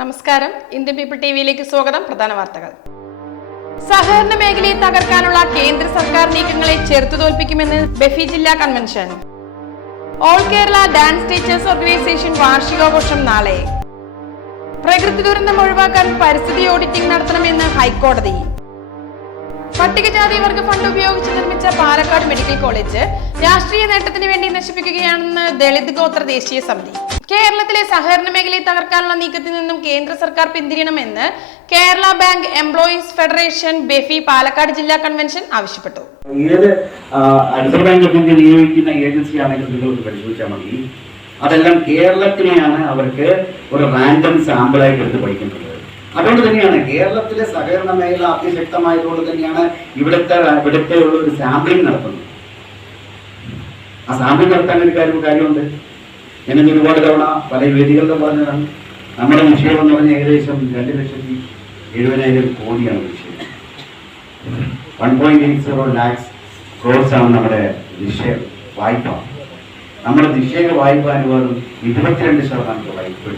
നമസ്കാരം. Indian people T വിയിലേക്ക് സ്വാഗതം. പ്രധാന വാർത്തകൾ. സഹകരണ മേഖലയെ തകർക്കാനുള്ള കേന്ദ്ര സർക്കാർ നീക്കങ്ങളെ ചെറുത്തു തോൽപ്പിക്കുമെന്ന് ബെഫി ജില്ലാ convention. All Kerala dance teachers organisation വാർഷികാഘോഷം നാളെ. പ്രകൃതി ദുരന്തം ഒഴിവാക്കാൻ പരിസ്ഥിതി ഓഡിറ്റിംഗ് നടത്തണമെന്ന് ഹൈക്കോടതി. പട്ടികജാതി വർഗ ഫണ്ട് ഉപയോഗിച്ച് നിർമ്മിച്ച പാലക്കാട് മെഡിക്കൽ കോളേജ് രാഷ്ട്രീയ നേട്ടത്തിന് വേണ്ടി നശിപ്പിക്കുകയാണെന്ന് ദളിത് ഗോത്ര ദേശീയ സമിതി. കേരളത്തിലെ സഹകരണ മേഖലയെ തകർക്കാനുള്ള നീക്കത്തിൽ നിന്നും കേന്ദ്ര സർക്കാർ പിന്തിരിയണമെന്ന് Kerala bank employees federation BEFI Palakkad ജില്ലാ കൺവെൻഷൻ ആവശ്യപ്പെട്ടു. അതെല്ലാം കേരളത്തിനെയാണ് അവർക്ക് ഒരു റാൻഡം സാമ്പിളായിട്ട് എടുത്ത് പഠിക്കുന്നത് അതുകൊണ്ട് തന്നെയാണ് കേരളത്തിലെ സഹകരണ മേഖല അതിശക്തമായതുകൊണ്ട് തന്നെയാണ് ഇവിടുത്തെ ഇവിടുത്തെ ഉള്ള ഒരു സാമ്പിളിംഗ് നടത്തുന്നത്. ആ സാമ്പിളിംഗ് നടത്താൻ ഒരു കാര്യം കാര്യമുണ്ട്. എന്നെ ഒരുപാട് തവണ പല വേദികളിലും പറഞ്ഞതാണ്. നമ്മുടെ വിഷയം എന്ന് പറഞ്ഞാൽ ഏകദേശം രണ്ട് ലക്ഷത്തി എഴുപതിനായിരം കോടിയാണ് വിഷയം. One point eight zero lakhs crores ആണ് നമ്മുടെ നിക്ഷേപ വായ്പ. നമ്മുടെ നിക്ഷേപ വായ്പ അനുവാദം ഇരുപത്തിരണ്ട് ശതമാനത്തെ വായ്പ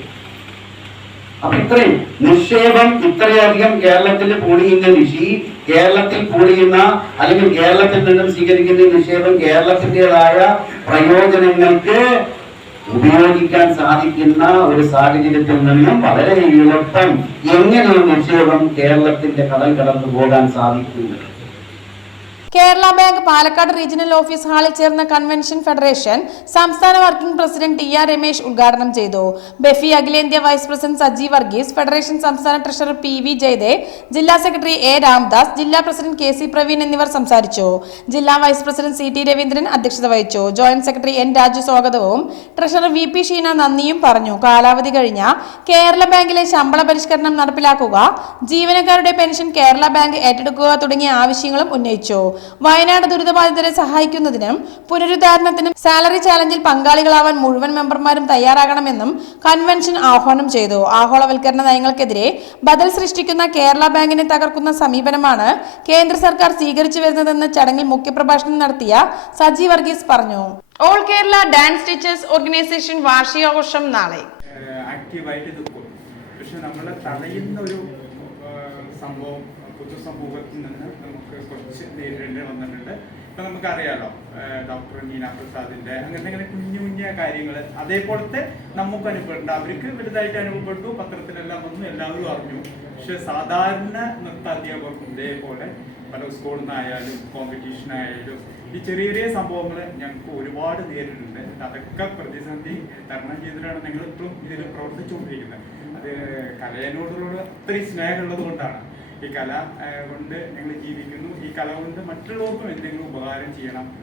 അപ്പൊ ഇത്രയും നിക്ഷേപം ഇത്രയധികം കേരളത്തിൽ പൊളിയുന്ന നിഷി കേരളത്തിൽ പൊളിയുന്ന അല്ലെങ്കിൽ കേരളത്തിൽ നിന്നും സ്വീകരിക്കുന്ന നിക്ഷേപം കേരളത്തിന്റെതായ പ്രയോജനങ്ങൾക്ക് ഉപയോഗിക്കാൻ സാധിക്കുന്ന ഒരു സാഹചര്യത്തിൽ നിന്നും വളരെ എളുപ്പം എങ്ങനെ നിക്ഷേപം കേരളത്തിന്റെ കടൽ കടന്നു പോകാൻ സാധിക്കുന്നു Kerala bank Palakkad regional office ഹാളിൽ ചേർന്ന കൺവെൻഷൻ ഫെഡറേഷൻ സംസ്ഥാന working president T R Ramesh ഉദ്ഘാടനം ചെയ്തു. ബെഫി അഖിലേന്ത്യാ vice president Saji Varghese federation സംസ്ഥാന ട്രഷറർ പി വി ജയദേവ് ജില്ലാ സെക്രട്ടറി എ രാംദാസ് ജില്ലാ പ്രസിഡന്റ് കെ സി പ്രവീൺ എന്നിവർ സംസാരിച്ചു. ജില്ലാ vice president C T Raveendran അധ്യക്ഷത വഹിച്ചു. ജോയിന്റ് സെക്രട്ടറി എൻ രാജു സ്വാഗതവും ട്രഷറർ വി പി ഷീന നന്ദിയും പറഞ്ഞു. കാലാവധി കഴിഞ്ഞ കേരള ബാങ്കിലെ ശമ്പള പരിഷ്കരണം നടപ്പിലാക്കുക ജീവനക്കാരുടെ പെൻഷൻ കേരള ബാങ്ക് ഏറ്റെടുക്കുക തുടങ്ങിയ ആവശ്യങ്ങളും ഉന്നയിച്ചു. വയനാട് ദുരിതബാധിതരെ സഹായിക്കുന്നതിനും പുനരുദ്ധാരണത്തിനും സാലറി ചാലഞ്ചിൽ പങ്കാളികളാവാൻ മുഴുവൻ മെമ്പർമാരും തയ്യാറാകണമെന്നും കൺവെൻഷൻ ആഹ്വാനം ചെയ്തു. ആഗോളവൽക്കരണ നയങ്ങൾക്കെതിരെ ബദൽ സൃഷ്ടിക്കുന്ന കേരള ബാങ്കിനെ തകർക്കുന്ന സമീപനമാണ് കേന്ദ്ര സർക്കാർ സ്വീകരിച്ചു വരുന്നതെന്ന് ചടങ്ങിൽ മുഖ്യപ്രഭാഷണം നടത്തിയ സജി വർഗീസ് പറഞ്ഞു. All Kerala dance teachers organisation വാർഷികാഘോഷം നാളെ. ആക്റ്റീവായിട്ട് നിൽക്കും പക്ഷെ നമ്മളെ തടയുന്ന ഒരു സംഭവം പൊതുസമൂഹത്തിൽ നിന്ന് നേരിടേണ്ടി വന്നിട്ടുണ്ട്. ഇപ്പം നമുക്കറിയാലോ ഡോക്ടർ നീന പ്രസാദിന്റെ അങ്ങനത്തെ അങ്ങനെ കുഞ്ഞു കുഞ്ഞ കാര്യങ്ങൾ അതേപോലത്തെ നമുക്ക് അനുഭവപ്പെട്ടു അവർക്ക് വലുതായിട്ട് അനുഭവപ്പെട്ടു പത്രത്തിലെല്ലാം വന്നു എല്ലാവരും അറിഞ്ഞു. പക്ഷെ സാധാരണ നൃത്ത അധ്യാപകർക്കും ഇതേപോലെ പല സ്കൂളിൽ നിന്നായാലും കോമ്പറ്റീഷൻ ആയാലും ഈ ചെറിയ ചെറിയ സംഭവങ്ങൾ ഞങ്ങൾക്ക് ഒരുപാട് നേരിട്ടുണ്ട് അതൊക്കെ പ്രതിസന്ധി തരണം ചെയ്തിട്ടാണ് ഞങ്ങൾ ഇപ്പോഴും ഇതിൽ പ്രവർത്തിച്ചുകൊണ്ടിരിക്കുന്നത്. അത് കലയനോടുള്ള അത്രയും സ്നേഹമുള്ളത് കൊണ്ടാണ്. ഈ കല കൊണ്ട് ഞങ്ങൾ ജീവിക്കുന്നു. ഈ കല കൊണ്ട് മറ്റുള്ളവർക്കും എന്തെങ്കിലും ഉപകാരം ചെയ്യണം.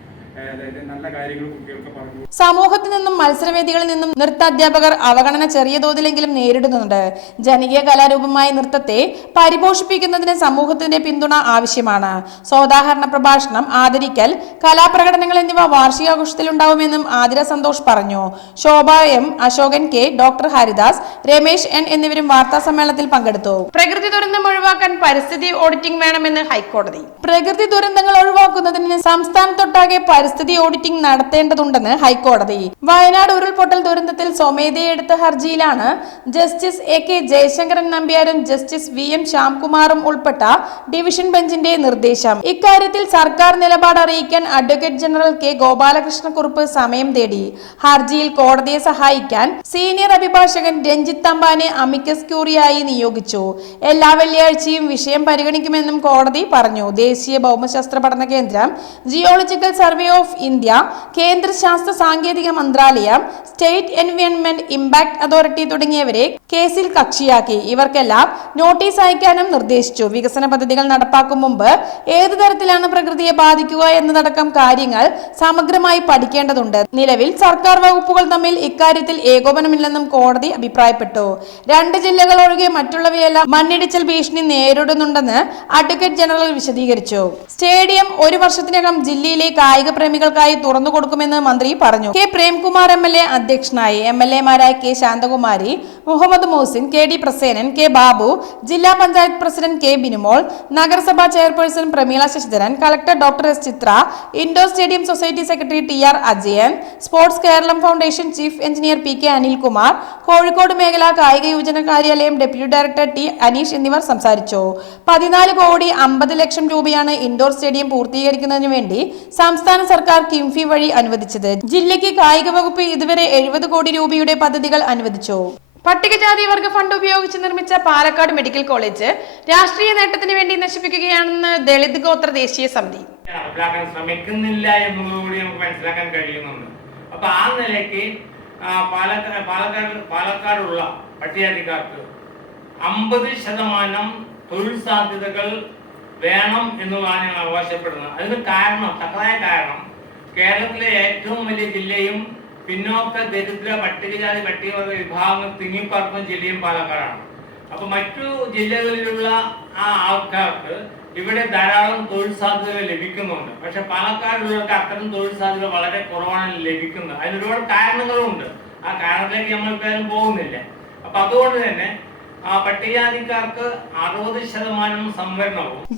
നല്ല കാര്യങ്ങൾ കുട്ടികൾക്ക് പറഞ്ഞു. സമൂഹത്തിൽ നിന്നും മത്സരവേദികളിൽ നിന്നും നൃത്താധ്യാപകർ അവഗണന ചെറിയ തോതിലെങ്കിലും നേരിടുന്നുണ്ട്. ജനകീയ കലാരൂപമായ നൃത്തത്തെ പരിപോഷിപ്പിക്കുന്നതിന് സമൂഹത്തിന്റെ പിന്തുണ ആവശ്യമാണ്. സോദാഹരണ പ്രഭാഷണം ആദരിക്കൽ കലാപ്രകടനങ്ങൾ എന്നിവ വാർഷികാഘോഷത്തിൽ ഉണ്ടാവുമെന്നും ആതിര സന്തോഷ് പറഞ്ഞു. Shobha M Ashokan K doctor Haridas Ramesh N എന്നിവരും വാർത്താ സമ്മേളനത്തിൽ പങ്കെടുത്തു. പ്രകൃതി ദുരന്തം ഒഴിവാക്കാൻ പരിസ്ഥിതി ഓഡിറ്റിംഗ് വേണമെന്ന് ഹൈക്കോടതി. പ്രകൃതി ദുരന്തങ്ങൾ ഒഴിവാക്കുന്നതിന് സംസ്ഥാനത്തൊട്ടാകെ പരിസ്ഥിതി ഓഡിറ്റിംഗ് നടത്തേണ്ടതുണ്ടെന്ന് ഹൈക്കോടതി. വയനാട് ഉരുൾപൊട്ടൽ ദുരന്തത്തിൽ സ്വമേധയെടുത്ത ഹർജിയിലാണ് ജസ്റ്റിസ് എ കെ ജയശങ്കരൻ നമ്പ്യാരും ജസ്റ്റിസ് വി എം ശ്യാംകുമാറും ഉൾപ്പെട്ട ഡിവിഷൻ ബെഞ്ചിന്റെ നിർദ്ദേശം. ഇക്കാര്യത്തിൽ സർക്കാർ നിലപാട് അറിയിക്കാൻ അഡ്വക്കേറ്റ് ജനറൽ കെ ഗോപാലകൃഷ്ണക്കുറുപ്പ് സമയം തേടി. ഹർജിയിൽ കോടതിയെ സഹായിക്കാൻ സീനിയർ അഭിഭാഷകൻ രഞ്ജിത്ത് തമ്പാനെ അമിക്കസ് ക്യൂറിയായി നിയോഗിച്ചു. എല്ലാ വെള്ളിയാഴ്ചയും വിഷയം പരിഗണിക്കുമെന്നും കോടതി പറഞ്ഞു. ദേശീയ ഭൗമശാസ്ത്ര പഠന കേന്ദ്രം ജിയോളജിക്കൽ സർവേ ഓഫ് ഇന്ത്യ കേന്ദ്ര ശാസ്ത്ര സാങ്കേതിക മന്ത്രാലയം സ്റ്റേറ്റ് എൻവയോൺമെന്റ് ഇമ്പാക്ട് അതോറിറ്റി തുടങ്ങിയവരെ കേസിൽ കക്ഷിയാക്കി. ഇവർക്കെല്ലാം നോട്ടീസ് അയക്കാനും നിർദ്ദേശിച്ചു. വികസന പദ്ധതികൾ നടപ്പാക്കും മുമ്പ് ഏതു തരത്തിലാണ് പ്രകൃതിയെ ബാധിക്കുക എന്നതടക്കം കാര്യങ്ങൾ സമഗ്രമായി പഠിക്കേണ്ടതുണ്ട്. നിലവിൽ സർക്കാർ വകുപ്പുകൾ തമ്മിൽ ഇക്കാര്യത്തിൽ ഏകോപനമില്ലെന്നും കോടതി അഭിപ്രായപ്പെട്ടു. രണ്ട് ജില്ലകൾ ഒഴികെ മറ്റുള്ളവയെല്ലാം മണ്ണിടിച്ചൽ ഭീഷണി നേരിടുന്നുണ്ടെന്ന് അഡ്വക്കേറ്റ് ജനറൽ വിശദീകരിച്ചു. സ്റ്റേഡിയം ഒരു വർഷത്തിനകം ജില്ലയിലെ കായിക പ്രേമികൾക്കായി തുറന്നു കൊടുക്കുമെന്ന് മന്ത്രി പറഞ്ഞു. K Premkumar M L A അധ്യക്ഷനായി M L എമാരായ K Shanthakumari Muhammad Mohsin K D Prasenan K Babu ജില്ലാ പഞ്ചായത്ത് പ്രസിഡന്റ് കെ ബിനുമോൾ നഗരസഭാ chairperson Prameela Sasidharan collector doctor S Chithra indoor stadium society secretary T R Ajayan sports Keralam foundation chief engineer P K Anilkumar Kozhikode മേഖലാ കായിക യുവജന കാര്യാലയം deputy director T Aneesh എന്നിവർ സംസാരിച്ചു. പതിനാല് കോടി അമ്പത് ലക്ഷം രൂപയാണ് ഇൻഡോർ സ്റ്റേഡിയം പൂർത്തീകരിക്കുന്നതിന് വേണ്ടി സംസ്ഥാന സർക്കാർ കിംഫി വഴി അനുവദിച്ചത്. ജില്ലയ്ക്ക് കായിക വകുപ്പ് ഇതുവരെ എഴുപത് കോടി രൂപയുടെ പദ്ധതികൾ അനുവദിച്ചു. പട്ടികജാതി വർഗ ഫണ്ട് ഉപയോഗിച്ച് നിർമ്മിച്ച പാലക്കാട് മെഡിക്കൽ കോളേജ് രാഷ്ട്രീയ നേട്ടത്തിന് വേണ്ടി നശിപ്പിക്കുകയാണെന്ന് ദളിത് ഗോത്ര ദേശീയ സമിതി. ശ്രമിക്കുന്നില്ല എന്നുള്ളതുകൂടി നമുക്ക് മനസ്സിലാക്കാൻ കഴിയുന്നുണ്ട്. അപ്പൊ ആ നിലയ്ക്ക് പാലക്കാട് പാലക്കാട് പാലക്കാടുള്ള പട്ടികജാതിക്കാർക്ക് അമ്പത് ശതമാനം തൊഴിൽ സാധ്യതകൾ വേണം എന്നുള്ളതാണ് ഞങ്ങൾ അവകാശപ്പെടുന്നത് അതിന് കാരണം തക്കതായ കാരണം കേരളത്തിലെ ഏറ്റവും വലിയ ജില്ലയും പിന്നോക്ക ദരിദ്ര പട്ടികജാതി പട്ടികവർഗ വിഭാഗങ്ങൾ തിങ്ങിപ്പാർക്കുന്ന ജില്ലയും പാലക്കാടാണ്. അപ്പൊ മറ്റു ജില്ലകളിലുള്ള ആ ആൾക്കാർക്ക് ഇവിടെ ധാരാളം തൊഴിൽ സാധ്യതകൾ ലഭിക്കുന്നുണ്ട്. പക്ഷെ പാലക്കാടുള്ളവർക്ക് അത്തരം തൊഴിൽ സാധ്യത വളരെ കുറവാണ് ലഭിക്കുന്നത്. അതിന് ഒരുപാട് കാരണങ്ങളുണ്ട്. ആ കാരണത്തിലേക്ക് നമ്മൾ ഇപ്പോഴും പോകുന്നില്ല. അപ്പൊ അതുകൊണ്ട് തന്നെ പട്ടികജാതിക്കാർക്ക്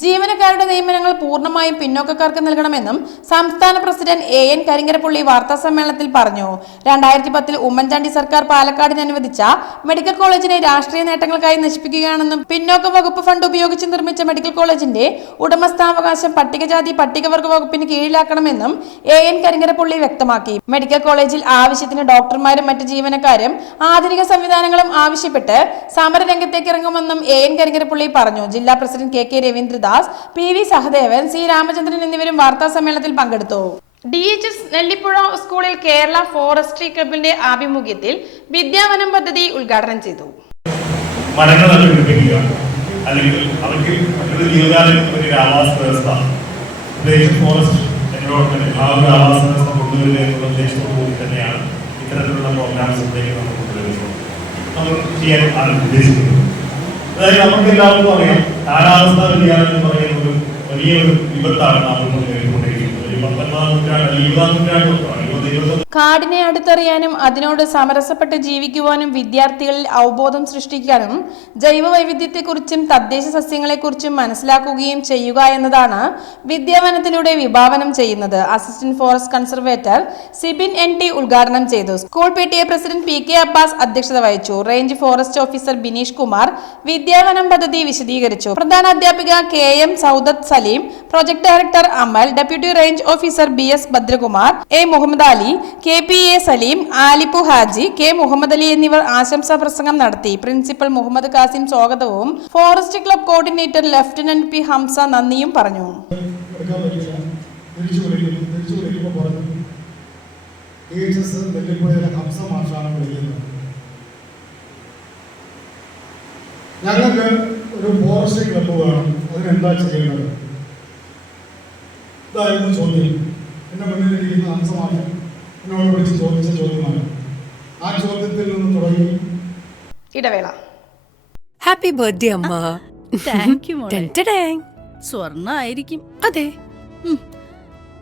ജീവനക്കാരുടെ നിയമനങ്ങൾ പൂർണമായും പിന്നോക്കക്കാർക്ക് നൽകണമെന്നും സംസ്ഥാന പ്രസിഡന്റ് എ എൻ കരിങ്കരപ്പള്ളി വാർത്താ സമ്മേളനത്തിൽ പറഞ്ഞു. രണ്ടായിരത്തി പത്തിൽ ഉമ്മൻചാണ്ടി സർക്കാർ പാലക്കാടിന് അനുവദിച്ച മെഡിക്കൽ കോളേജിനെ രാഷ്ട്രീയ നേട്ടങ്ങൾക്കായി നശിപ്പിക്കുകയാണെന്നും പിന്നോക്ക വകുപ്പ് ഫണ്ട് ഉപയോഗിച്ച് നിർമ്മിച്ച മെഡിക്കൽ കോളേജിന്റെ ഉടമസ്ഥാവകാശം പട്ടികജാതി പട്ടികവർഗ വകുപ്പിന് കീഴിലാക്കണമെന്നും എ എൻ കരിങ്കരപ്പള്ളി വ്യക്തമാക്കി. മെഡിക്കൽ കോളേജിൽ ആവശ്യത്തിന് ഡോക്ടർമാരും മറ്റ് ജീവനക്കാരും ആധുനിക സംവിധാനങ്ങളും ആവശ്യപ്പെട്ട് സമരരംഗത്തേക്ക് ഇറങ്ങുമെന്നും എ എൻ കരിങ്കരപ്പള്ളി പറഞ്ഞു. ജില്ലാ president K K Raveendradas P V Sahadevan C Ramachandran എന്നിവരും വാർത്താ സമ്മേളനത്തിൽ പങ്കെടുത്തു. ഡി എച്ച് എസ് നെല്ലിപ്പുഴ സ്കൂളിൽ കേരള ഫോറസ്ട്രി ക്ലബിന്റെ ആഭിമുഖ്യത്തിൽ വിദ്യാവനം പദ്ധതി ഉദ്ഘാടനം ചെയ്തു. മരങ്ങൾ നട്ടുപിടിപ്പിക്കുക അല്ലെങ്കിൽ അവർക്ക് മറ്റൊരു ജീവകാലം ഒരു ആവാസ വ്യവസ്ഥ പ്രത്യേകിച്ച് ഫോറസ്റ്റ് എൻവയോൺമെന്റ് ആ ഒരു ആവാസ വ്യവസ്ഥ കൊണ്ടുവരിക എന്നുള്ള ഉദ്ദേശത്തോടു കൂടി തന്നെയാണ് ഇത്തരത്തിലുള്ള പ്രോഗ്രാംസ് നമ്മൾ കൊണ്ടുവരുന്നത്. നമ്മൾ ചെയ്യാൻ ഉദ്ദേശിക്കുന്നത് അതായത് നമുക്ക് എല്ലാവർക്കും അറിയാം കാലാവസ്ഥാ വ്യതിയാനം എന്ന് പറയുന്ന ഒരു വലിയ ഒരു വിപത്താണ് നമ്മൾ നേരിട്ടുകൊണ്ടിരിക്കുന്നത് ഈ പത്തൊൻപതാം നൂറ്റാണ്ട് ഇരുപതാം നൂറ്റാണ്ട് കാടിനെ അടുത്തറിയാനും അതിനോട് സമരസപ്പെട്ട് ജീവിക്കുവാനും വിദ്യാർത്ഥികളിൽ അവബോധം സൃഷ്ടിക്കാനും ജൈവ വൈവിധ്യത്തെക്കുറിച്ചും തദ്ദേശ സസ്യങ്ങളെക്കുറിച്ചും മനസ്സിലാക്കുകയും ചെയ്യുക എന്നതാണ് വിദ്യാവനത്തിലൂടെ വിഭാവനം ചെയ്യുന്നത് assistant forest conservator Sibin N T ഉദ്ഘാടനം ചെയ്തു. School P T A president P K Abbas അധ്യക്ഷത വഹിച്ചു. Range forest officer Bineesh Kumar Vidyavanam പദ്ധതി വിശദീകരിച്ചു. പ്രധാന അധ്യാപിക K M Soudath Saleem project director Amal deputy range officer B S Bhadrakumar A Muhammad Ali K P A Saleem Alippu Haji K Muhammad Ali എന്നിവർ ആശംസാ പ്രസംഗം നടത്തി. Principal Muhammad Kasim സ്വാഗതവും. Forest club coordinator lieutenant P Hamsa നന്ദിയും പറഞ്ഞു. ഞങ്ങൾക്ക് ഒരു forest club വേണം. അതിനെന്താ ചെയ്യേണ്ടത്? ഇതായിരുന്നു ചോദ്യം. എന്റെ മുന്നിലിരിക്കുന്ന മാഷ് എന്നോട് വിളിച്ച് ചോദിച്ച ചോദ്യമാണ്. ആ ചോദ്യത്തിൽ നിന്ന് തുടങ്ങി. ഇടവേള. ഹാപ്പി ബർത്ത്ഡേ അമ്മ. താങ്ക് യു മോളെ. സ്വർണ ആയിരിക്കും അതെ.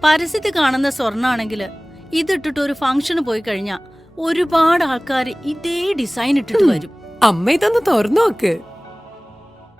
പരസ്യത്തിൽ കാണുന്ന സ്വർണാണെങ്കിൽ ഇതിട്ടിട്ട് ഒരു ഫംഗ്ഷന് പോയി കഴിഞ്ഞാ ഒരുപാട് ആൾക്കാർ ഇതേ ഡിസൈൻ ഇട്ടിട്ട് വരും. അമ്മ ഇതൊന്ന് തുറന്നു നോക്ക്.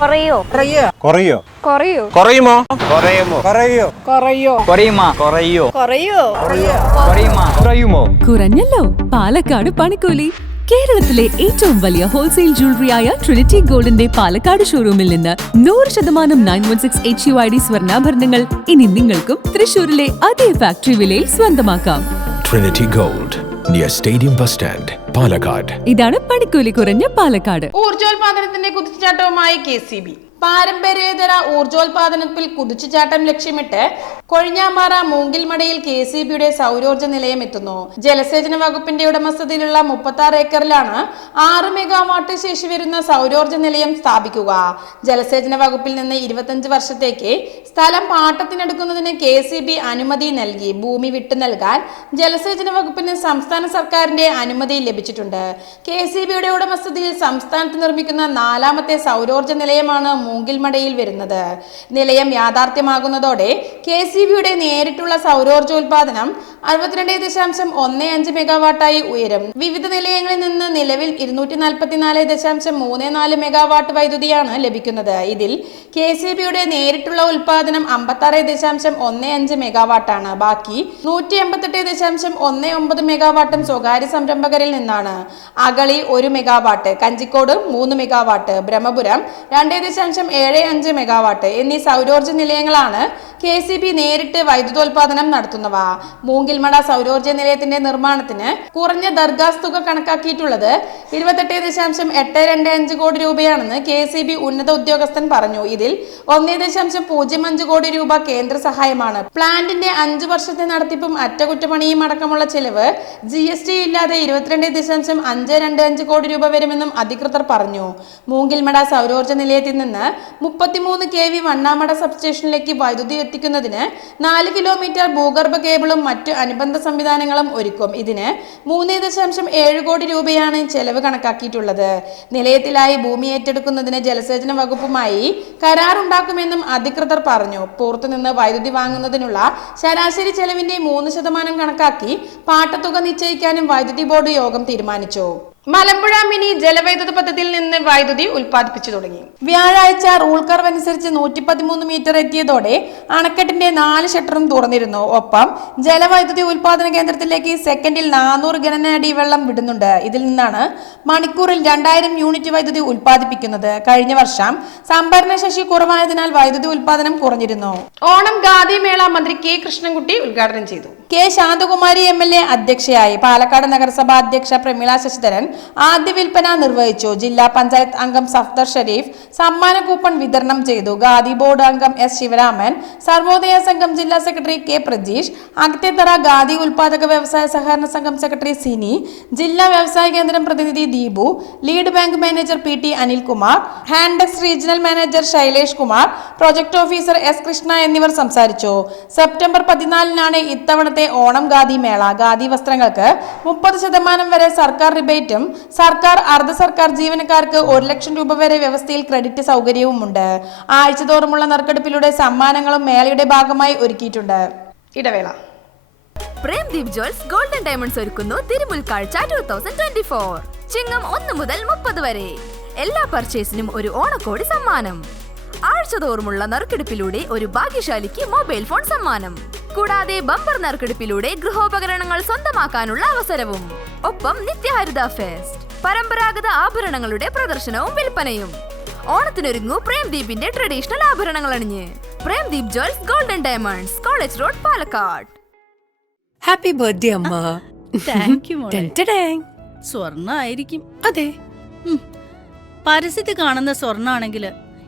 കുറയോ? കുറയോ? കുറയോ? കുറയുമോ? കുറയുമോ? കുറയോ? കുറയോ? കുറയുമാ? കുറയോ? കുറയോ? കുറയുമാ? കുറയുമോ? കുറഞ്ഞല്ലോ. പാലക്കാട് പണിക്കൂലി. കേരളത്തിലെ ഏറ്റവും വലിയ ഹോൾസെയിൽ ജ്വല്ലറിയായ ട്രിനിറ്റി ഗോൾഡിന്റെ പാലക്കാട് ഷോറൂമിൽ നിന്ന് നൂറ് ശതമാനം nine one six H U I D സ്വർണാഭരണങ്ങൾ ഇനി നിങ്ങൾക്കും തൃശൂരിലെ അതേ ഫാക്ടറി വിലയിൽ സ്വന്തമാക്കാം. Trinity gold near stadium bus stand Palakkad ഇതാണ് പണിക്കൂലി കുറഞ്ഞ പാലക്കാട്. ഊർജോൽപാദനത്തിന്റെ കുതിച്ചുചാട്ടവുമായി കെ സി ബി. പാരമ്പര്യേതര ഊർജോൽപാദനത്തിൽ കുതിച്ചുചാട്ടം ലക്ഷ്യമിട്ട് കൊഴിഞ്ഞാമ്പാറ മൂങ്കിൽമടയിൽ കെ സി ബിയുടെ സൗരോർജ നിലയം എത്തുന്നു. ജലസേചന വകുപ്പിന്റെ ഉടമസ്ഥതയിലുള്ള മുപ്പത്തി ആറ് ഏക്കറിലാണ് ആറ് മെഗാവാട്ട് ശേഷി വരുന്ന സൗരോർജ നിലയം സ്ഥാപിക്കുക. ജലസേചന വകുപ്പിൽ നിന്ന് ഇരുപത്തഞ്ച് വർഷത്തേക്ക് സ്ഥലം പാട്ടത്തിനെടുക്കുന്നതിന് കെ സി ബി അനുമതി നൽകി. ഭൂമി വിട്ടു നൽകാൻ ജലസേചന വകുപ്പിന് സംസ്ഥാന സർക്കാരിന്റെ അനുമതി ലഭിച്ചിട്ടുണ്ട്. കെ സി ബിയുടെ ഉടമസ്ഥതയിൽ സംസ്ഥാനത്ത് നിർമ്മിക്കുന്ന നാലാമത്തെ സൗരോർജ നിലയമാണ് മൂങ്കിൽമടയിൽ വരുന്നത്. നിലയം യാഥാർത്ഥ്യമാകുന്നതോടെ കെ സി ബിയുടെ നേരിട്ടുള്ള സൗരോർജോൽപാദനം അറുപത്തിരണ്ട് ദശാംശം ഒന്ന് അഞ്ച് മെഗാവാട്ടായി ഉയരും. വിവിധ നിലയങ്ങളിൽ നിന്ന് നിലവിൽ ഇരുന്നൂറ്റി നാൽപ്പത്തിനാല് ദശാംശം മൂന്ന് നാല് മെഗാവാട്ട് വൈദ്യുതിയാണ് ലഭിക്കുന്നത്. ഇതിൽ കെ സി ബിയുടെ നേരിട്ടുള്ള ഉൽപാദനം അമ്പത്താറ് ദശാംശം ഒന്ന് അഞ്ച് മെഗാവാട്ടാണ്. ബാക്കി നൂറ്റി എൺപത്തെട്ട് ദശാംശം ഒന്ന് ഒമ്പത് മെഗാവാട്ടും സ്വകാര്യ സംരംഭകരിൽ നിന്നാണ്. അകളി ഒരു മെഗാവാട്ട് കഞ്ചിക്കോട് മൂന്ന് മെഗാവാട്ട് ബ്രഹ്മപുരം രണ്ട് ദശാംശം ഏഴ് അഞ്ച് മെഗാവാട്ട് എന്നീ സൗരോർജ നിലയങ്ങളാണ് കെ സി ബി നേരിട്ട് വൈദ്യുതോൽപാദനം നടത്തുന്നവ. മൂങ്കിൽമട സൗരോർജ നിലയത്തിന്റെ നിർമ്മാണത്തിന് കുറഞ്ഞ ദർഗാസ് തുക കണക്കാക്കിയിട്ടുള്ളത് ഇരുപത്തെട്ട് ദശാംശം എട്ട് രണ്ട് അഞ്ച് കോടി രൂപയാണെന്ന് കെ സി ബി ഉന്നത ഉദ്യോഗസ്ഥൻ പറഞ്ഞു. ഇതിൽ ഒന്നേ ദശാംശം പൂജ്യം അഞ്ച് കോടി രൂപ കേന്ദ്ര സഹായമാണ്. പ്ലാന്റിന്റെ അഞ്ചു വർഷത്തെ നടത്തിപ്പും അറ്റകുറ്റപ്പണിയും അടക്കമുള്ള ചെലവ് ജി എസ് ടി ഇല്ലാതെ ഇരുപത്തിരണ്ട് ദശാംശം അഞ്ച് രണ്ട് അഞ്ച് കോടി രൂപ വരുമെന്നും അധികൃതർ പറഞ്ഞു. മൂങ്കിൽമട സൗരോർജ നിലയത്തിൽ നിന്ന് മുപ്പത്തിമൂന്ന് കെ വി വണ്ണാമട സബ്സ്റ്റേഷനിലേക്ക് വൈദ്യുതി എത്തിക്കുന്നതിന് നാല് കിലോമീറ്റർ ഭൂഗർഭ കേബിളും മറ്റ് അനുബന്ധ സംവിധാനങ്ങളും ഒരുക്കും. ഇതിന് മൂന്ന് ദശാംശം ഏഴ് കോടി രൂപയാണ് ചെലവ് കണക്കാക്കിയിട്ടുള്ളത്. നിലയത്തിലായി ഭൂമി ഏറ്റെടുക്കുന്നതിന് ജലസേചന വകുപ്പുമായി കരാറുണ്ടാക്കുമെന്നും അധികൃതർ പറഞ്ഞു. പുറത്തുനിന്ന് വൈദ്യുതി വാങ്ങുന്നതിനുള്ള ശരാശരി ചെലവിന്റെ മൂന്ന് ശതമാനം കണക്കാക്കി പാട്ടത്തുക നിശ്ചയിക്കാനും വൈദ്യുതി ബോർഡ് യോഗം തീരുമാനിച്ചു. മലമ്പുഴ മിനി ജലവൈദ്യുത പദ്ധതിയിൽ നിന്ന് വൈദ്യുതി ഉൽപ്പാദിപ്പിച്ചു തുടങ്ങി. വ്യാഴാഴ്ച റൂൾ കർവ് അനുസരിച്ച് നൂറ്റി പതിമൂന്ന് മീറ്റർ എത്തിയതോടെ അണക്കെട്ടിന്റെ നാല് ഷട്ടറും തുറന്നിരുന്നു. ഒപ്പം ജലവൈദ്യുതി ഉൽപാദന കേന്ദ്രത്തിലേക്ക് സെക്കൻഡിൽ നാനൂറ് ഘനനടി വെള്ളം വിടുന്നുണ്ട്. ഇതിൽ നിന്നാണ് മണിക്കൂറിൽ രണ്ടായിരം യൂണിറ്റ് വൈദ്യുതി ഉൽപ്പാദിപ്പിക്കുന്നത്. കഴിഞ്ഞ വർഷം സംഭരണ ശേഷി കുറവായതിനാൽ വൈദ്യുതി ഉൽപാദനം കുറഞ്ഞിരുന്നു. ഓണം ഗാദി മേള മന്ത്രി കെ കൃഷ്ണൻകുട്ടി ഉദ്ഘാടനം ചെയ്തു. K Shanthakumari M L A അധ്യക്ഷയായി. പാലക്കാട് നഗരസഭാ അധ്യക്ഷ പ്രമീള ശശിധരൻ ആദ്യ വിൽപ്പന നിർവഹിച്ചു. ജില്ലാ പഞ്ചായത്ത് അംഗം സഫ്ദർ ഷരീഫ് സമ്മാന കൂപ്പൺ വിതരണം ചെയ്തു. ഗാദി ബോർഡ് അംഗം എസ് ശിവരാമൻ സർവോദയ സംഘം ജില്ലാ സെക്രട്ടറി കെ പ്രജീഷ് അഗത്യത്തറ ഗാദി ഉൽപാദക വ്യവസായ സഹകരണ സംഘം സെക്രട്ടറി സിനി ജില്ലാ വ്യവസായ കേന്ദ്രം പ്രതിനിധി Deepu lead bank manager P T Anilkumar Handex regional manager Shailesh Kumar project officer S Krishna എന്നിവർ സംസാരിച്ചു. സെപ്റ്റംബർ പതിനാലിനാണ് ഇത്തവണത്തെ ഓണം ഗാദി മേള. ഗാദി വസ്ത്രങ്ങൾക്ക് മുപ്പത് ശതമാനം വരെ സർക്കാർ റിബേറ്റും സർക്കാർ അർദ്ധ സർക്കാർ ജീവനക്കാർക്ക് ഒരു ലക്ഷം രൂപ വരെ വ്യവസ്ഥയിൽ ക്രെഡിറ്റ് സൗകര്യവുമുണ്ട്. ആഴ്ചതോറുമുള്ള നറുക്കെടുപ്പിലൂടെ സമ്മാനങ്ങളും മേളയുടെ ഭാഗമായി ഒരുക്കിയിട്ടുണ്ട്. ഇടവേള. പ്രേംദീപ് ജ്വൽസ് ഗോൾഡൻ ഡയമണ്ട്സ് ഒരുക്കുന്നു തിരുമുൽക്കാഴ്ച two thousand twenty four Chingam ഒന്ന് മുതൽ മുപ്പത് വരെ. എല്ലാ പർച്ചേസിനും ഒരു ഓണക്കോടി സമ്മാനം. ആഴ്ചതോറുമുള്ള നറുക്കെടുപ്പിലൂടെ ഒരു ഭാഗ്യശാലിക്ക് മൊബൈൽ ഫോൺ സമ്മാനം. കൂടാതെ ബമ്പർ നറുക്കെടുപ്പിലൂടെ ഗൃഹോപകരണങ്ങൾ സ്വന്തമാക്കാനുള്ള അവസരവും. ഒപ്പം നിത്യഹരിത ഫെസ്റ്റ് പരമ്പരാഗത ആഭരണങ്ങളുടെ പ്രദർശനവും വിൽപ്പനയും. ഓണത്തിനൊരുങ്ങൂ പ്രേംദീപിന്റെ ട്രഡീഷണൽ ആഭരണങ്ങൾ അണിഞ്ഞ്. Premdeep jewels golden diamonds college road Palakkad. Happy birthday അമ്മ. താങ്ക് യു മോളെ. സ്വർണായിരിക്കും സ്വർണ ആയിരിക്കും അതെ. പരസ്യത്തിൽ കാണുന്ന സ്വർണാണെങ്കിൽ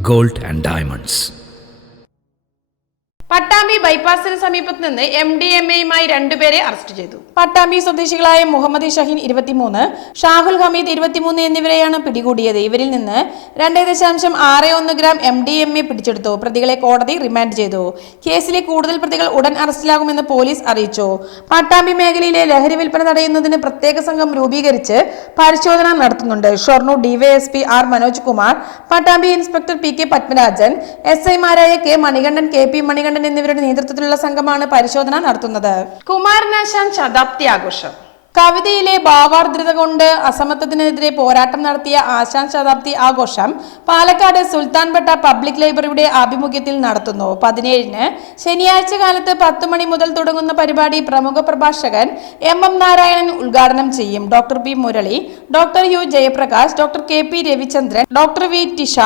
gold and diamonds Pattambi ബൈപ്പാസിന് സമീപത്ത് നിന്ന് എം ഡി എം എയുമായി രണ്ടുപേരെ അറസ്റ്റ് ചെയ്തു. പട്ടാമ്പി സ്വദേശികളായ മുഹമ്മദ് ഷഹീൻ ഇരുപത്തിമൂന്ന് ഷാഹുൽ ഹമീദ് ഇരുപത്തിമൂന്ന് എന്നിവരെയാണ് പിടികൂടിയത്. ഇവരിൽ നിന്ന് രണ്ട് ദശാംശം ആറ് ഒന്ന് gram M D M A പിടിച്ചെടുത്തു. പ്രതികളെ കോടതി റിമാൻഡ് ചെയ്തു. കേസിലെ കൂടുതൽ പ്രതികൾ ഉടൻ അറസ്റ്റിലാകുമെന്ന് പോലീസ് അറിയിച്ചു. പട്ടാമ്പി മേഖലയിലെ ലഹരി വിൽപ്പന തടയുന്നതിന് പ്രത്യേക സംഘം രൂപീകരിച്ച് പരിശോധന നടത്തുന്നുണ്ട്. Shoranur DySP R Manoj Kumar Pattambi inspector P K Padmarajan S ഐമാരായ K Manikandan K P Manikandan എന്നിവരുടെ നേതൃത്വത്തിലുള്ള സംഘമാണ് പരിശോധന നടത്തുന്നത്. കുമാരനാശാൻ ശതാബ്ദി ആഘോഷം. കവിതയിലെ ഭാവാർദ്രത കൊണ്ട് അസമത്വത്തിനെതിരെ പോരാട്ടം നടത്തിയ ആശാൻ ശതാബ്ദി ആഘോഷം പാലക്കാട് സുൽത്താൻപേട്ട പബ്ലിക് ലൈബ്രറിയുടെ ആഭിമുഖ്യത്തിൽ നടത്തുന്നു. പതിനേഴിന് ശനിയാഴ്ച കാലത്ത് പത്ത് മണി മുതൽ തുടങ്ങുന്ന പരിപാടി പ്രമുഖ പ്രഭാഷകൻ എം എം നാരായണൻ ഉദ്ഘാടനം ചെയ്യും. Doctor P Murali doctor U Jayaprakash doctor K P Ravichandran doctor V Tisha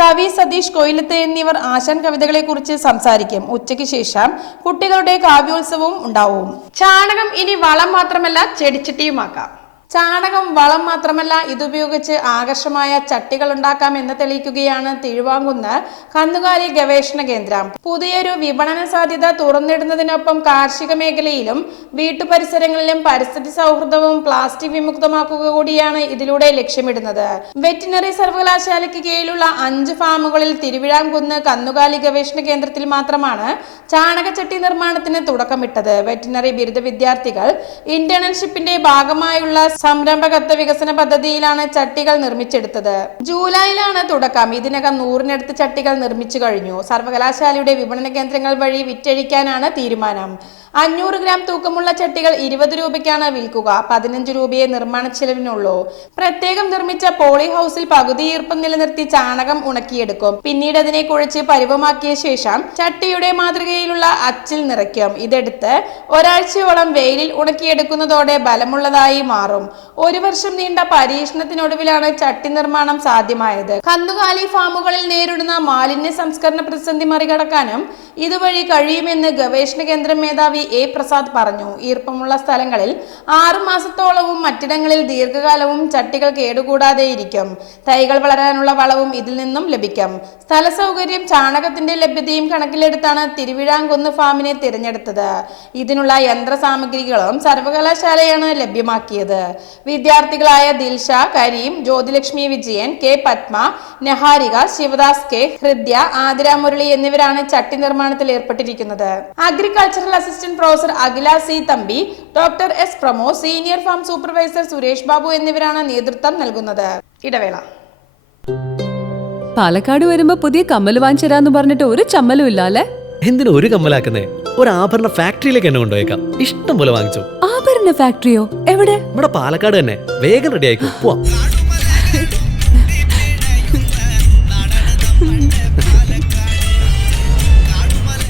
കവി സതീഷ് കൊയിലത്ത് എന്നിവർ ആശാൻ കവിതകളെക്കുറിച്ച് സംസാരിക്കും. ഉച്ചയ്ക്ക് ശേഷം കുട്ടികളുടെ കാവ്യോത്സവവും ഉണ്ടാവും. ചാണകം ഇനി വളം മാത്രമല്ല ചെടിച്ചട്ടിയുമാക്കാം ചാണകം വളം മാത്രമല്ല ഇതുപയോഗിച്ച് ആകർഷമായ ചട്ടികൾ ഉണ്ടാക്കാം എന്ന് തെളിയിക്കുകയാണ് തിരുവാങ്കുന്ന് കന്നുകാലി ഗവേഷണ കേന്ദ്രം. പുതിയൊരു വിപണന സാധ്യത തുറന്നിടുന്നതിനൊപ്പം കാർഷിക മേഖലയിലും വീട്ടുപരിസരങ്ങളിലും പരിസ്ഥിതി സൗഹൃദവും പ്ലാസ്റ്റിക് വിമുക്തമാക്കുക കൂടിയാണ് ഇതിലൂടെ ലക്ഷ്യമിടുന്നത്. വെറ്റിനറി സർവകലാശാലയ്ക്ക് കീഴിലുള്ള അഞ്ച് ഫാമുകളിൽ തിരുവിഴാംകുന്ന് കന്നുകാലി ഗവേഷണ കേന്ദ്രത്തിൽ മാത്രമാണ് ചാണകച്ചട്ടി നിർമ്മാണത്തിന് തുടക്കമിട്ടത്. വെറ്റിനറി ബിരുദ വിദ്യാർത്ഥികൾ ഇന്റേൺഷിപ്പിന്റെ ഭാഗമായുള്ള സംരംഭകത്വ വികസന പദ്ധതിയിലാണ് ചട്ടികൾ നിർമ്മിച്ചെടുത്തത്. ജൂലൈയിലാണ് തുടക്കം. ഇതിനകം നൂറിനടുത്ത് ചട്ടികൾ നിർമ്മിച്ചു കഴിഞ്ഞു. സർവകലാശാലയുടെ വിപണന കേന്ദ്രങ്ങൾ വഴി വിറ്റഴിക്കാനാണ് തീരുമാനം. അഞ്ഞൂറ് ഗ്രാം തൂക്കമുള്ള ചട്ടികൾ ഇരുപത് രൂപയ്ക്കാണ് വിൽക്കുക. പതിനഞ്ച് രൂപയെ നിർമ്മാണ ചെലവിനുള്ളൂ. പ്രത്യേകം നിർമ്മിച്ച പോളി ഹൗസിൽ പകുതി ഈർപ്പം നിലനിർത്തി ചാണകം ഉണക്കിയെടുക്കും. പിന്നീട് അതിനെ കുഴച്ച് പരുവമാക്കിയ ശേഷം ചട്ടിയുടെ മാതൃകയിലുള്ള അച്ചിൽ നിറയ്ക്കും. ഇതെടുത്ത് ഒരാഴ്ചയോളം വെയിലിൽ ഉണക്കിയെടുക്കുന്നതോടെ ബലമുള്ളതായി മാറും. ഒരു വർഷം നീണ്ട പരീക്ഷണത്തിനൊടുവിലാണ് ചട്ടി നിർമ്മാണം സാധ്യമായത്. കന്നുകാലി ഫാമുകളിൽ നേരിടുന്ന മാലിന്യ സംസ്കരണ പ്രതിസന്ധി മറികടക്കാനും ഇതുവഴി കഴിയുമെന്ന് ഗവേഷണ കേന്ദ്രം മേധാവി എ പ്രസാദ് പറഞ്ഞു. ഈർപ്പമുള്ള സ്ഥലങ്ങളിൽ ആറു മാസത്തോളവും മറ്റിടങ്ങളിൽ ദീർഘകാലവും ചട്ടികൾ കേടുകൂടാതെ ഇരിക്കും തൈകൾ വളരാനുള്ള വളവും ഇതിൽ നിന്നും ലഭിക്കും. സ്ഥല സൗകര്യം ചാണകത്തിന്റെ ലഭ്യതയും കണക്കിലെടുത്താണ് തിരുവിഴാംകുന്ന് ഫാമിനെ തിരഞ്ഞെടുത്തത്. ഇതിനുള്ള യന്ത്ര സാമഗ്രികളും സർവകലാശാലയാണ് ലഭ്യമാക്കിയത്. വിദ്യാർത്ഥികളായ ദിൽഷ കരീം ജ്യോതിലക്ഷ്മി വിജയൻ കെ പത്മ നെഹാരിക ശിവദാസ് കെ ഹൃദ്യ ആതിര മുരളി എന്നിവരാണ് ചട്ടി നിർമ്മാണത്തിൽ ഏർപ്പെട്ടിരിക്കുന്നത്. Agricultural assistant professor Akhila C Thampi doctor S Pramo senior farm supervisor Suresh Babu എന്നിവരാണ് നേതൃത്വം നൽകുന്നത്. ഇടവേള. പാലക്കാട് വരുമ്പോ പുതിയ കമ്മൽ വാങ്ങിച്ചരാന്ന് പറഞ്ഞിട്ട് ഒരു ചമ്മലും ഇല്ല അല്ലേ? എന്തിനാ ഒരു കമ്മലാക്കുന്നേ? ഒരു ആഭരണ ഫാക്ടറിയിലേക്ക് എന്നെ കൊണ്ടുപോയേക്കാം. ഇഷ്ടം പോലെ വാങ്ങിച്ചു. ആഭരണ ഫാക്ടറിയോ? എവിടെ? ഇവിടെ പാലക്കാട് തന്നെ. വേഗം റെഡി ആയിക്കോ. പോവാം.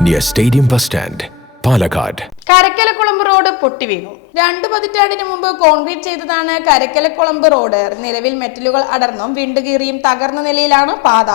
near Stadium Bus Stand, Palakkad. കരക്കലക്കുളമ്പ് റോഡ് പൊട്ടിവീണു രണ്ടു പതിറ്റാണ്ടിന് മുമ്പ് കോൺക്രീറ്റ് ചെയ്തതാണ് കരക്കലക്കുളമ്പ് റോഡ്. നിലവിൽ മെറ്റലുകൾ അടർന്നും വിണ്ടുകീറിയും തകർന്ന നിലയിലാണ് പാത.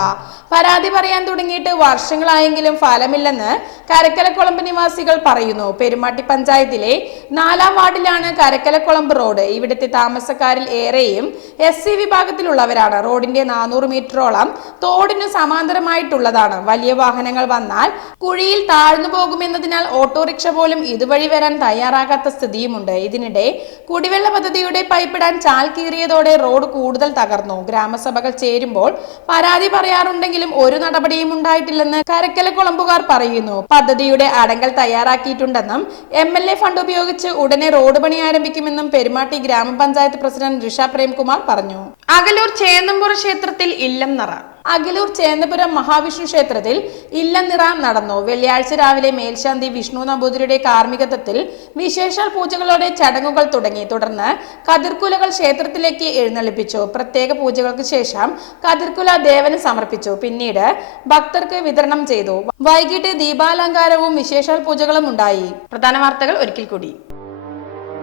പരാതി പറയാൻ തുടങ്ങിയിട്ട് വർഷങ്ങളായെങ്കിലും ഫലമില്ലെന്ന് കരക്കലക്കുളമ്പ് നിവാസികൾ പറയുന്നു. പെരുമാട്ടി പഞ്ചായത്തിലെ നാലാം വാർഡിലാണ് കരക്കലക്കുളമ്പ് റോഡ്. ഇവിടുത്തെ താമസക്കാരിൽ ഏറെയും എസ് സി വിഭാഗത്തിലുള്ളവരാണ്. റോഡിന്റെ നാനൂറ് മീറ്ററോളം തോടിനു സമാന്തരമായിട്ടുള്ളതാണ്. വലിയ വാഹനങ്ങൾ വന്നാൽ കുഴിയിൽ താഴ്ന്നു പോകുമെന്നതിനാൽ ഓട്ടോറിക്ഷ പോലും ഇതുവഴി വരാൻ തയ്യാറാകാത്ത സ്ഥിതിയുമുണ്ട്. ഇതിനിടെ കുടിവെള്ള പദ്ധതിയുടെ പൈപ്പിടാൻ ചാൽ കീറിയതോടെ റോഡ് കൂടുതൽ തകർന്നു. ഗ്രാമസഭകൾ ചേരുമ്പോൾ പരാതി പറയാറുണ്ടെങ്കിലും ഒരു നടപടിയും ഉണ്ടായിട്ടില്ലെന്ന് കരക്കല കുളമ്പുകാർ പറയുന്നു. പദ്ധതിയുടെ അടങ്കൽ തയ്യാറാക്കിയിട്ടുണ്ടെന്നും എം എൽ എ ഫണ്ട് ഉപയോഗിച്ച് ഉടനെ റോഡ് പണി ആരംഭിക്കുമെന്നും പെരുമാട്ടി ഗ്രാമപഞ്ചായത്ത് പ്രസിഡന്റ് ഋഷ പ്രേംകുമാർ പറഞ്ഞു. അകലൂർ ചേന്നമ്പുറ ക്ഷേത്രത്തിൽ ഇല്ലം നിറ. അഖിലൂർ ചേന്നപുരം മഹാവിഷ്ണു ക്ഷേത്രത്തിൽ ഇല്ലനിറ നടന്നു. വെള്ളിയാഴ്ച രാവിലെ മേൽശാന്തി വിഷ്ണു നമ്പൂതിരിയുടെ കാർമ്മികത്വത്തിൽ വിശേഷാൽ പൂജകളോടെ ചടങ്ങുകൾ തുടങ്ങി. തുടർന്ന് കതിർക്കുലകൾ ക്ഷേത്രത്തിലേക്ക് എഴുന്നള്ളിപ്പിച്ചു. പ്രത്യേക പൂജകൾക്ക് ശേഷം കതിർക്കുല ദേവന് സമർപ്പിച്ചു. പിന്നീട് ഭക്തർക്ക് വിതരണം ചെയ്തു. വൈകിട്ട് ദീപാലങ്കാരവും വിശേഷാൽ പൂജകളും ഉണ്ടായി. പ്രധാന വാർത്തകൾ ഒരിക്കൽ കൂടി.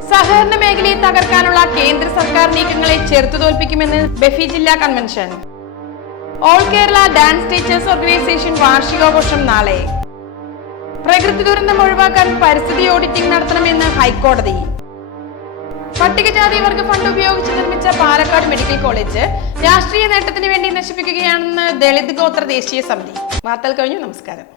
സഹകരണ മേഖലയെ തകർക്കാനുള്ള കേന്ദ്ര സർക്കാർ നീക്കങ്ങളെ ചെറുത്തു തോൽപ്പിക്കുമെന്ന് ബെഫി ജില്ലാ convention. All Kerala dance teachers organisation വാർഷികാഘോഷം നാളെ. പ്രകൃതി ദുരന്തം ഒഴിവാക്കാൻ പരിസ്ഥിതി ഓഡിറ്റിംഗ് നടത്തണമെന്ന് ഹൈക്കോടതി. പട്ടികജാതി വർഗ ഫണ്ട് ഉപയോഗിച്ച് നിർമ്മിച്ച പാലക്കാട് മെഡിക്കൽ കോളേജ് രാഷ്ട്രീയ നേട്ടത്തിന് വേണ്ടി നശിപ്പിക്കുകയാണെന്ന് ദളിത് ഗോത്ര ദേശീയ സമിതി. വാർത്തകൾ കഴിഞ്ഞു. നമസ്കാരം.